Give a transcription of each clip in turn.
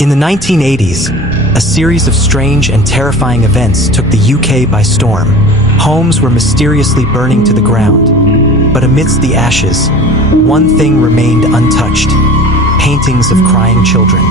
In the 1980s, a series of strange and terrifying events took the UK by storm. Homes were mysteriously burning to the ground. But amidst the ashes, one thing remained untouched: paintings of crying children.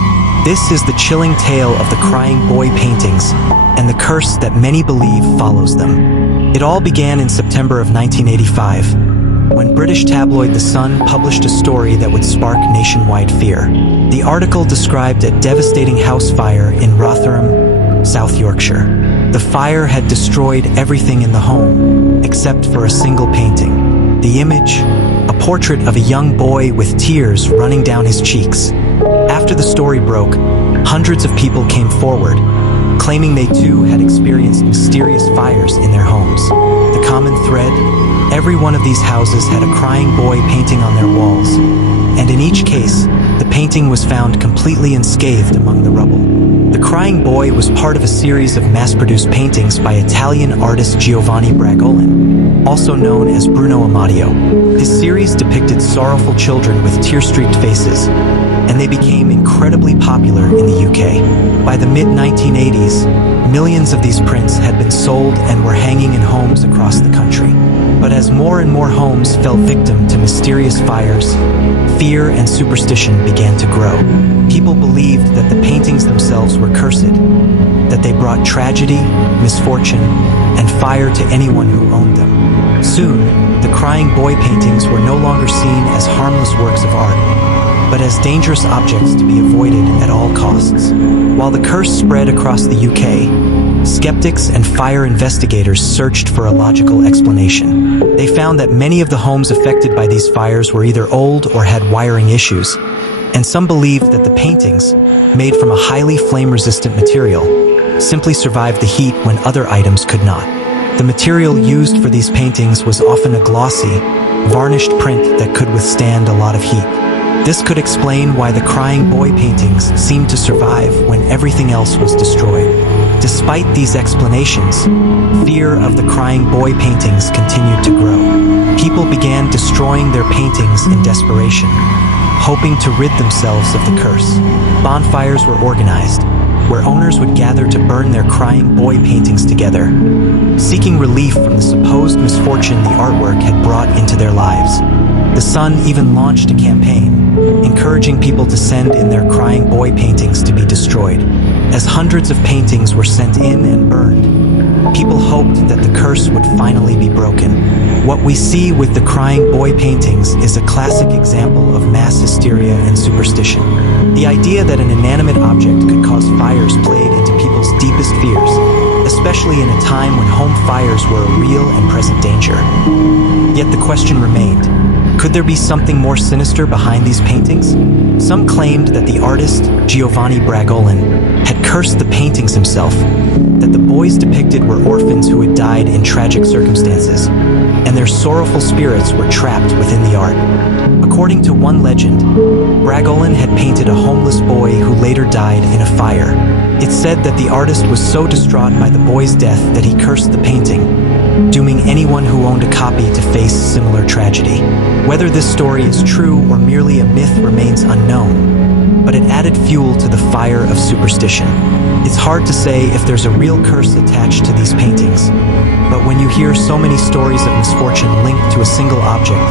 This is the chilling tale of the crying boy paintings and the curse that many believe follows them. It all began in September of 1985, when British tabloid The Sun published a story that would spark nationwide fear. The article described a devastating house fire in Rotherham, South Yorkshire. The fire had destroyed everything in the home, except for a single painting. The image, a portrait of a young boy with tears running down his cheeks. After the story broke, hundreds of people came forward, claiming they too had experienced mysterious fires in their homes. The common thread: every one of these houses had a crying boy painting on their walls, and in each case, the painting was found completely unscathed among the rubble. The crying boy was part of a series of mass-produced paintings by Italian artist Giovanni Bragolin, also known as Bruno Amadio. His series depicted sorrowful children with tear-streaked faces, and they became incredibly popular in the UK. By the mid-1980s, millions of these prints had been sold and were hanging in homes across the country. But as more and more homes fell victim to mysterious fires, fear and superstition began to grow. People believed that the paintings themselves were cursed, that they brought tragedy, misfortune, and fire to anyone who owned them. Soon, the crying boy paintings were no longer seen as harmless works of art, but as dangerous objects to be avoided at all costs. While the curse spread across the UK, skeptics and fire investigators searched for a logical explanation. They found that many of the homes affected by these fires were either old or had wiring issues, and some believed that the paintings, made from a highly flame-resistant material, simply survived the heat when other items could not. The material used for these paintings was often a glossy, varnished print that could withstand a lot of heat. This could explain why the crying boy paintings seemed to survive when everything else was destroyed. Despite these explanations, fear of the crying boy paintings continued to grow. People began destroying their paintings in desperation, hoping to rid themselves of the curse. Bonfires were organized, where owners would gather to burn their crying boy paintings together, seeking relief from the supposed misfortune the artwork had brought into their lives. The Sun even launched a campaign, encouraging people to send in their crying boy paintings to be destroyed. As hundreds of paintings were sent in and burned, people hoped that the curse would finally be broken. What we see with the crying boy paintings is a classic example of mass hysteria and superstition. The idea that an inanimate object could cause fires played into people's deepest fears, especially in a time when home fires were a real and present danger. Yet the question remained: could there be something more sinister behind these paintings? Some claimed that the artist, Giovanni Bragolin, had cursed the paintings himself, that the boys depicted were orphans who had died in tragic circumstances, and their sorrowful spirits were trapped within the art. According to one legend, Bragolin had painted a homeless boy who later died in a fire. It's said that the artist was so distraught by the boy's death that he cursed the painting, dooming anyone who owned a copy to face similar tragedy. Whether this story is true or merely a myth remains unknown, but it added fuel to the fire of superstition. It's hard to say if there's a real curse attached to these paintings, but when you hear so many stories of misfortune linked to a single object,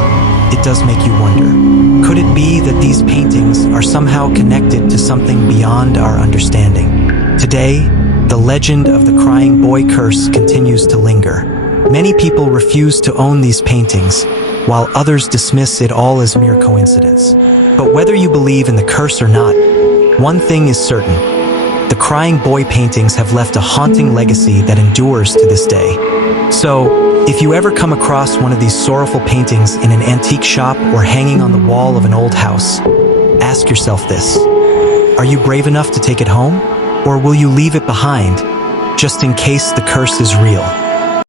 it does make you wonder. Could it be that these paintings are somehow connected to something beyond our understanding? Today, the legend of the crying boy curse continues to linger. Many people refuse to own these paintings, while others dismiss it all as mere coincidence. But whether you believe in the curse or not, one thing is certain: the crying boy paintings have left a haunting legacy that endures to this day. So, if you ever come across one of these sorrowful paintings in an antique shop or hanging on the wall of an old house, ask yourself this: are you brave enough to take it home? Or will you leave it behind, just in case the curse is real?